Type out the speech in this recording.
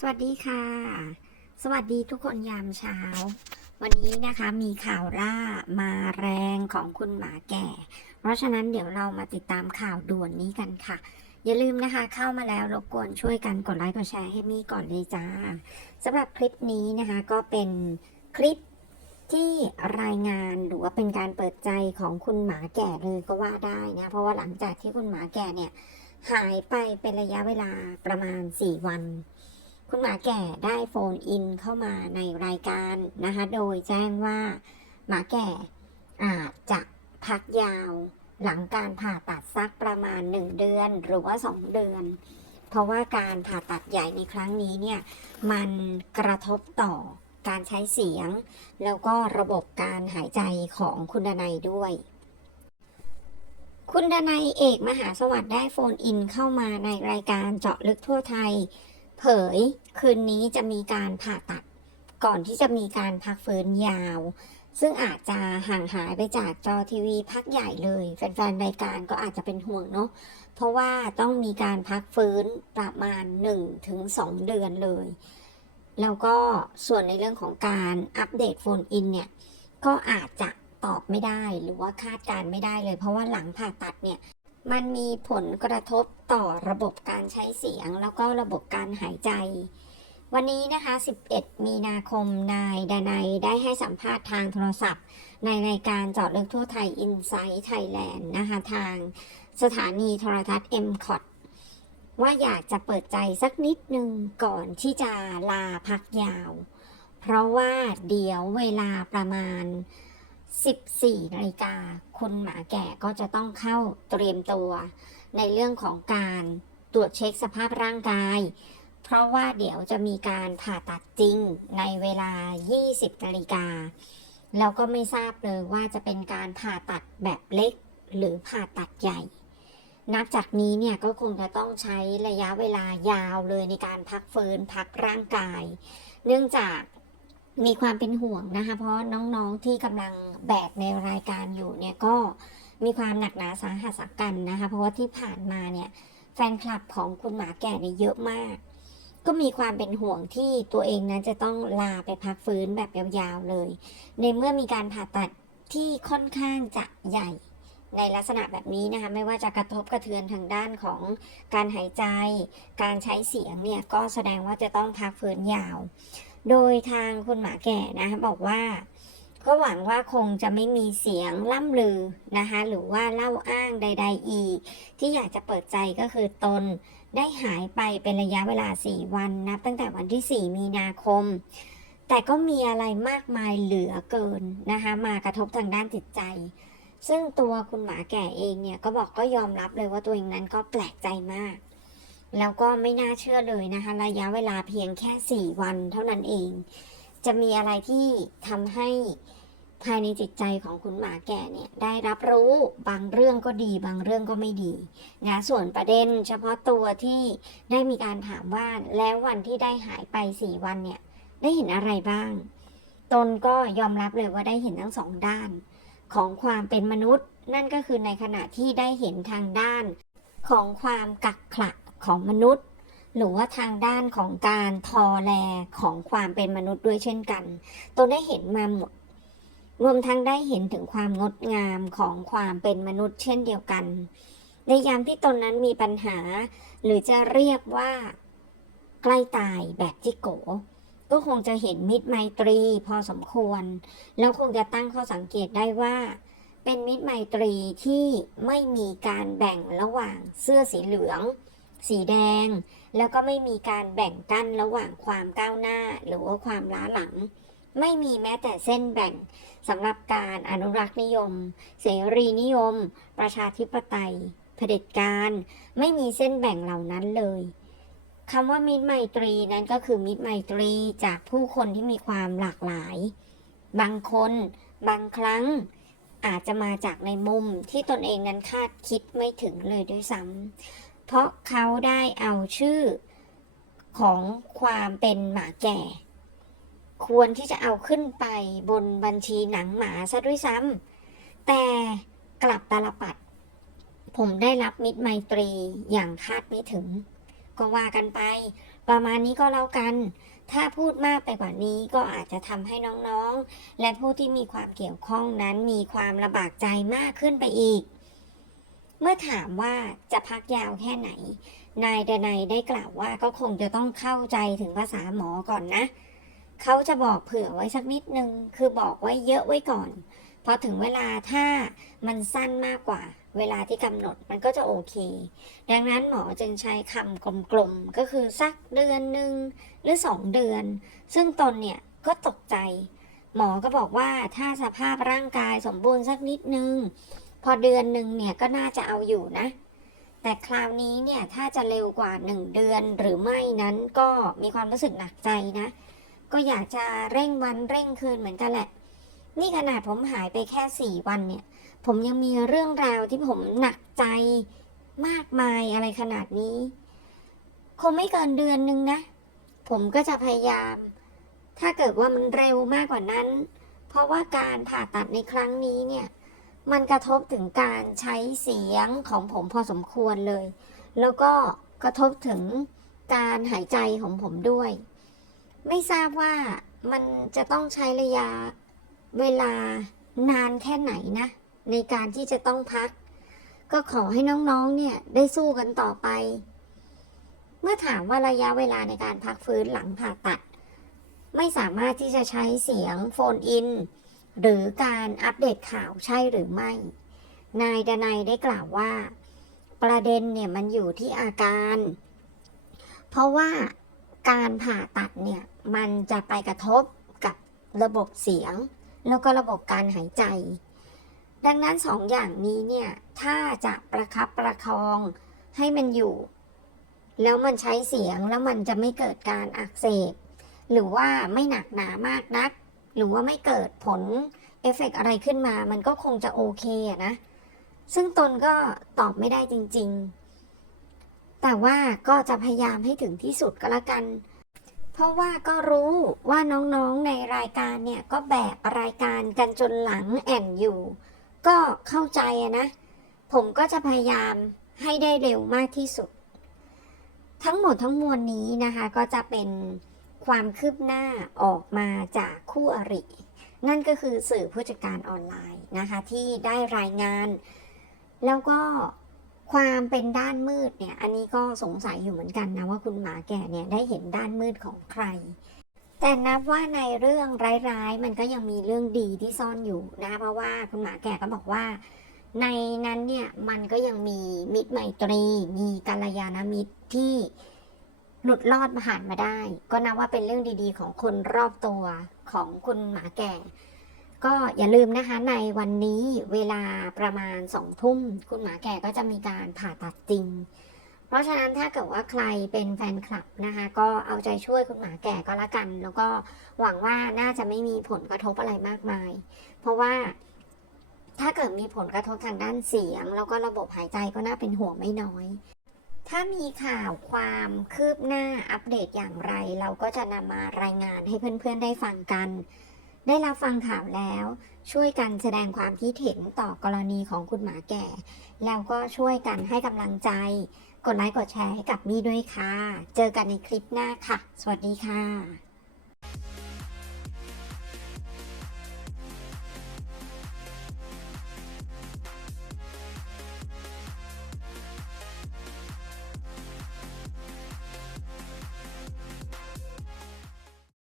สวัสดีค่ะ สวัสดีทุกคนยามเช้า วันนี้นะคะมีข่าวล่ามาแรงของคุณหมาแก่ เพราะฉะนั้นเดี๋ยวเรามาติดตามข่าวด่วนนี้กันค่ะ อย่าลืมนะคะเข้ามาแล้วรบกวนช่วยกันกดไลค์กดแชร์ให้มี่ก่อนเลยจ้าสำหรับคลิปนี้นะคะก็เป็นคลิปที่รายงานหรือว่าเป็นการเปิดใจของคุณหมาแก่เลยก็ว่าได้นะเพราะว่าหลังจากที่คุณหมาแก่เนี่ยหายไปเป็นระยะเวลาประมาณ 4 วัน คุณหมาแก่ได้โฟนอินเข้ามาในรายการนะคะ โดยแจ้งว่าหมาแก่อาจจะพักยาวหลังการผ่าตัดสักประมาณ 1 เดือน หรือว่า 2 เดือน เพราะว่าการผ่าตัดใหญ่ในครั้งนี้เนี่ยมันกระทบต่อการใช้เสียง แล้วก็ระบบการหายใจของคุณดนัยด้วย คุณดนัยเอกมหาสวัสดิ์ได้โฟนอินเข้ามาในรายการเจาะลึกทั่วไทย เผยคืนนี้จะมีการผ่าตัดก่อนที่จะมีการพักฟื้นยาว ซึ่งอาจจะห่างหายไปจากจอทีวีพักใหญ่เลย แฟนๆรายการก็อาจจะเป็นห่วงเนาะเพราะว่าต้องมีการพักฟื้นประมาณ 1-2 เดือนเลย แล้วก็ส่วนในเรื่องของการอัปเดตโฟนอินเนี่ย ก็อาจจะตอบไม่ได้หรือว่าคาดการณ์ไม่ได้เลย เพราะว่าหลังผ่าตัดเนี่ย มันมีผลกระทบต่อระบบการใช้เสียง แล้วก็ระบบการหายใจ วันนี้นะคะ 11 มีนาคมนายดนัยได้ให้สัมภาษณ์ทางโทรศัพท์ ในรายการจาะลึกทั่วไทย Insight Thailand นะคะทางสถานีโทรทัศน์ m c o t ว่าอยากจะเปิดใจสักนิดนึงก่อนที่จะลาพักยาว เพราะว่าเดี๋ยวเวลาประมาณ 14นาฬิกาคุณหมาแก่ก็จะต้องเข้าเตรียมตัว ในเรื่องของการตรวจเช็คสภาพร่างกาย เพราะว่าเดี๋ยวจะมีการผ่าตัดจริงในเวลา 20นาฬิกาแล้วก็ไม่ทราบเลยว่าจะเป็นการผ่าตัดแบบเล็กหรือผ่าตัดใหญ่ นับจากนี้เนี่ยก็คงจะต้องใช้ระยะเวลายาวเลยในการพักฟื้นพักร่างกาย เนื่องจาก มีความเป็นห่วงนะคะ เพราะน้องๆที่กำลังแบกในรายการอยู่เนี่ยก็มีความหนักหนาสาหัสกันนะคะ เพราะว่าที่ผ่านมาเนี่ยแฟนคลับของคุณหมาแก่เนี่ยเยอะมาก ก็มีความเป็นห่วงที่ตัวเองนั้นจะต้องลาไปพักฟื้นแบบยาวๆเลย ในเมื่อมีการผ่าตัดที่ค่อนข้างจะใหญ่ในลักษณะแบบนี้นะคะไม่ว่าจะกระทบกระเทือนทางด้านของการหายใจ การใช้เสียงเนี่ยก็แสดงว่าจะต้องพักฟื้นยาว โดยทางคุณหมาแก่นะคะบอกว่า ก็หวังว่าคงจะไม่มีเสียงล่ำลือนะคะหรือว่าเล่าอ้างใด ๆ อีก ที่อยากจะเปิดใจก็คือตนได้หายไปเป็นระยะเวลา 4 วันนับตั้งแต่วันที่ 4 มีนาคม แต่ก็มีอะไรมากมายเหลือเกินนะคะมากระทบทางด้านจิตใจ ซึ่งตัวคุณหมาแก่เองเนี่ยก็บอกก็ยอมรับเลยว่าตัวเองนั้นก็แปลกใจมาก แล้วก็ไม่น่าเชื่อเลยนะคะ ระยะเวลาเพียงแค่ 4 วันเท่านั้นเอง จะมีอะไรที่ทำให้ภายในจิตใจของคุณหมาแก่เนี่ยได้รับรู้บางเรื่องก็ดี บางเรื่องก็ไม่ดีนะส่วนประเด็นเฉพาะตัวที่ได้มีการถามว่าแล้ววันที่ได้หายไป 4 วันเนี่ยได้เห็นอะไรบ้าง ตนก็ยอมรับเลยว่าได้เห็นทั้งสองด้าน ของความเป็นมนุษย์ นั่นก็คือในขณะที่ได้เห็นทางด้าน ของความกักขระ ของมนุษย์ หรือว่าทางด้านของการทอแลของความเป็นมนุษย์ด้วยเช่นกันตนได้เห็นมาหมดรวมทั้งได้เห็นถึงความงดงามของความเป็นมนุษย์เช่นเดียวกัน ในยามที่ตนนั้นมีปัญหา หรือจะเรียกว่า ใกล้ตายแบบจิโกก็คงจะเห็นมิตรไมตรีพอสมควร แล้วคงจะตั้งข้อสังเกตได้ว่า เป็นมิตรไมตรีที่ไม่มีการแบ่งระหว่างเสื้อสีเหลือง สีแดง แล้วก็ไม่มีการแบ่งกั้นระหว่างความก้าวหน้า หรือว่าความล้าหลัง ไม่มีแม้แต่เส้นแบ่งสำหรับการอนุรักษ์นิยม เสรีนิยม ประชาธิปไตยเผด็จการ ไม่มีเส้นแบ่งเหล่านั้นเลยคำว่ามิตรไมตรีนั้นก็คือมิตรไมตรีจากผู้คนที่มีความหลากหลาย บางคน บางครั้ง อาจจะมาจากในมุมที่ตนเองนั้นคาดคิดไม่ถึงเลยด้วยซ้ำ เพราะเขาได้เอาชื่อของความเป็นหมาแก่ ควรที่จะเอาขึ้นไปบนบัญชีหนังหมาซะด้วยซ้ำแต่กลับตาลปัด ผมได้รับมิตรไมตรีอย่างคาดไม่ถึง ก็ว่ากันไป ประมาณนี้ก็แล้วกัน ถ้าพูดมากไปกว่านี้ก็อาจจะทำให้น้องๆ และผู้ที่มีความเกี่ยวข้องนั้นมีความลำบากใจมากขึ้นไปอีก เมื่อถามว่าจะพักยาวแค่ไหน นายดนัยได้กล่าวว่าก็คงจะต้องเข้าใจถึงภาษาหมอก่อนนะ เขาจะบอกเผื่อไว้สักนิดนึง คือบอกไว้เยอะไว้ก่อนพอถึงเวลาถ้ามันสั้นมากกว่า เวลาที่กำหนดมันก็จะโอเค ดังนั้นหมอจึงใช้คำกลมๆ ก็คือสักเดือนหนึ่งหรือสองเดือน ซึ่งตนเนี่ยก็ตกใจ หมอก็บอกว่าถ้าสภาพร่างกายสมบูรณ์สักนิดนึง พอเดือนหนึ่งเนี่ยก็น่าจะเอาอยู่นะ แต่คราวนี้เนี่ยถ้าจะเร็วกว่าหนึ่งเดือนหรือไม่นั้นก็มีความรู้สึกหนักใจนะ ก็อยากจะเร่งวันเร่งคืนเหมือนกันแหละ นี่ขนาดผมหายไปแค่สี่วันเนี่ย ผมยังมีเรื่องราวที่ผมหนักใจมากมายอะไรขนาดนี้ คงไม่เกินเดือนหนึ่งนะ ผมก็จะพยายาม ถ้าเกิดว่ามันเร็วมากกว่านั้น เพราะว่าการผ่าตัดในครั้งนี้เนี่ย มันกระทบถึงการใช้เสียงของผมพอสมควรเลย แล้วก็กระทบถึงการหายใจของผมด้วย ไม่ทราบว่ามันจะต้องใช้ระยะเวลานานแค่ไหนนะ ในการที่จะต้องพัก ก็ขอให้น้องๆ เนี่ยได้สู้กันต่อไป เมื่อถามว่าระยะเวลาในการพักฟื้นหลังผ่าตัด ไม่สามารถที่จะใช้เสียงโฟนอิน หรือการอัปเดตข่าวใช่หรือไม่ นายดนัยได้กล่าวว่า ประเด็นเนี่ยมันอยู่ที่อาการ เพราะว่าการผ่าตัดเนี่ยมันจะไปกระทบกับระบบเสียง แล้วก็ระบบการหายใจ ดังนั้นสองอย่างนี้เนี่ยถ้าจะประคับประคองให้มันอยู่ แล้วมันใช้เสียงแล้วมันจะไม่เกิดการอักเสบ หรือว่าไม่หนักหนามากนัก หรือว่าไม่เกิดผลเอฟเฟกต์อะไรขึ้นมา มันก็คงจะโอเคอะนะ ซึ่งตนก็ตอบไม่ได้จริง ๆ แต่ว่าก็จะพยายามให้ถึงที่สุดก็แล้วกัน เพราะว่าก็รู้ว่าน้องๆในรายการเนี่ย ก็แบกรายการกันจนหลังแอนอยู่ ก็เข้าใจอะนะ ผมก็จะพยายามให้ได้เร็วมากที่สุด ทั้งหมดทั้งมวลนี้นะคะ ก็จะเป็น ความคืบหน้าออกมาจากคู่อริ นั่นก็คือสื่อผู้จัดการออนไลน์นะคะที่ได้รายงาน แล้วก็ความเป็นด้านมืดเนี่ยอันนี้ก็สงสัยอยู่เหมือนกันนะว่าคุณหมาแก่เนี่ยได้เห็นด้านมืดของใคร แต่นับว่าในเรื่องร้ายๆ มันก็ยังมีเรื่องดีที่ซ่อนอยู่นะเพราะว่าคุณหมาแก่ก็บอกว่าในนั้นเนี่ยมันก็ยังมีมิตรไมตรี มีกัลยาณมิตรที่ หลุดรอดมาผ่านมาได้ ก็นับว่าเป็นเรื่องดีๆ ของคนรอบตัวของคุณหมาแก่ ก็อย่าลืมนะคะในวันนี้เวลาประมาณสองทุ่มคุณหมาแก่ก็จะมีการผ่าตัดจริง เพราะฉะนั้นถ้าเกิดว่าใครเป็นแฟนคลับนะคะ ก็เอาใจช่วยคุณหมาแก่ก็แล้วกัน แล้วก็หวังว่าน่าจะไม่มีผลกระทบอะไรมากมาย เพราะว่าถ้าเกิดมีผลกระทบทางด้านเสียง แล้วก็ระบบหายใจก็น่าเป็นห่วงไม่น้อย ถ้ามีข่าวความคืบหน้าอัปเดตอย่างไร เราก็จะนำมารายงานให้เพื่อนๆได้ฟังกัน ได้รับฟังข่าวแล้ว ช่วยกันแสดงความคิดเห็นต่อกรณีของคุณหมาแก่ แล้วก็ช่วยกันให้กำลังใจ กดไลค์กดแชร์ให้กับมี่ด้วยค่ะ เจอกันในคลิปหน้าค่ะ สวัสดีค่ะ